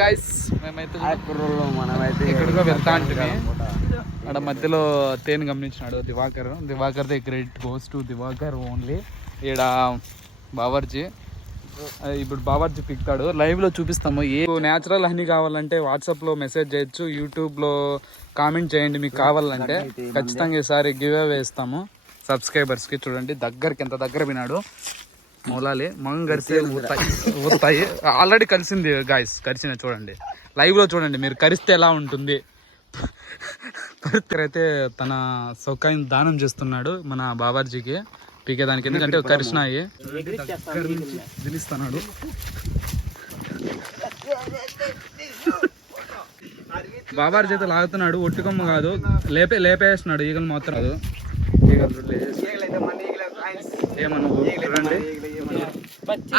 Guys మేమైతే ఎక్కడికో వెళ్తా ఉంటుంది అక్కడ మధ్యలో తేను గమనించినాడు Divakar the credit goes to Divakar only. ఈడ బావర్జీ ఇప్పుడు బావర్జీ పిక్తాడు, లైవ్లో చూపిస్తాము. ఏ న్యాచురల్ హనీ కావాలంటే వాట్సాప్లో మెసేజ్ చేయొచ్చు, యూట్యూబ్లో కామెంట్ చేయండి మీకు కావాలంటే. ఖచ్చితంగా ఈసారి గివ్ అవే ఇస్తాము సబ్స్క్రైబర్స్కి. చూడండి దగ్గరికి ఎంత దగ్గర వినాడు మొలాలి మంగ కరిస్తే ఊతాయి. ఆల్రెడీ కలిసింది గాయస్, కరిచిన చూడండి లైవ్లో చూడండి మీరు, కరిస్తే ఎలా ఉంటుంది. అయితే తన సొక్కాయిని దానం చేస్తున్నాడు మన బావర్జీకి పీకేదానికి, ఎందుకంటే కరిచినాయి దగ్గర నుంచి పిలుస్తున్నాడు. బాబార్ చేత లాగుతున్నాడు, ఒట్టుకొమ్మ కాదు లేపేస్తున్నాడు ఈగలు మాత్రం కాదు. ఏమన్నా చూడండి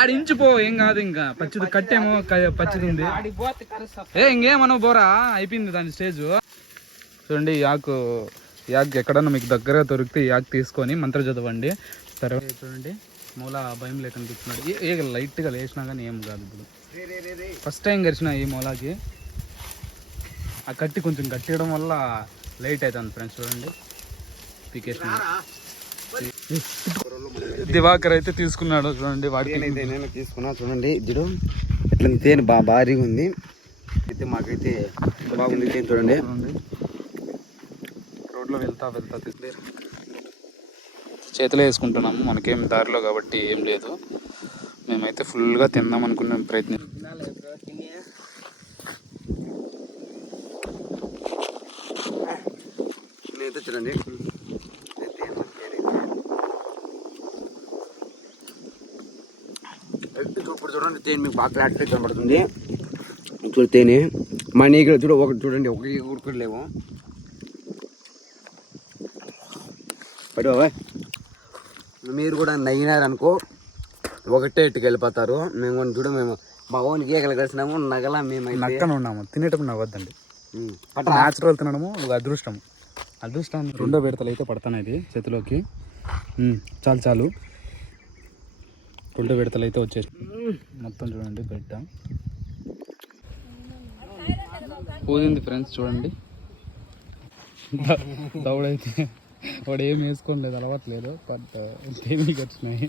ఆడించిపో ఏం కాదు, ఇంకా పచ్చిది కట్టేమో పచ్చిది ఉంది. ఇంకేమన్నా బోరా అయిపోయింది దాని స్టేజ్. చూడండి యాక్ ఎక్కడన్నా మీకు దగ్గర దొరికితే యాక్ తీసుకొని మంత్ర చదవండి. తర్వాత చూడండి మూల భయం లేకుండా కూర్చున్నాడు. ఏ లైట్గా లేచినా కానీ ఏం కాదు. ఇప్పుడు ఫస్ట్ టైం గడిచిన ఈ మూలాకి ఆ కట్టి కొంచెం కట్టడం వల్ల లైట్ అవుతుంది ఫ్రెండ్స్. చూడండి పీకేసిన దివాకర్ అయితే తీసుకున్నాడు. చూడండి వాడికి నేను తీసుకున్నా. చూడండి దిడు ఎట్లా తేనె భారీగా ఉంది అయితే, మాకైతే బాగుంది తేనె. చూడండి రోడ్లో వెళ్తా చేతిలో వేసుకుంటున్నాము, మనకేం దారిలో కాబట్టి ఏం లేదు. మేమైతే ఫుల్గా తిందాం అనుకున్నాం ప్రయత్నం. నేనైతే చూడండి ఇప్పుడు చూడండి తేనె మీకు బాగా క్లారిటీ కనబడుతుంది. చూడు తేనె మా నీకు చూడ ఒకటి చూడండి, ఒక ఊరుకుడు లేవు. పడి బాబాయ్ మీరు కూడా నగినారనుకో ఒకటే ఇట్టుకు వెళ్ళిపోతారు. మేము చూడ మేము మా ఓన్ గీకలు కలిసినాము నగలా మేము నక్కన ఉన్నాము. తినేటప్పుడు నవ్వద్దండి, న్యాచురల్ తినడము ఒక అదృష్టం. రెండో విడతలు అయితే పడుతున్నాయి చేతిలోకి. చాలు రెండో విడతలు అయితే వచ్చేసి మొత్తం చూడండి బిడ్డ పోయింది ఫ్రెండ్స్. చూడండి దౌడైతే వాడు ఏం వేసుకోలేదు, అలవాట్లేదు, బట్ దేనికి వచ్చినాయి.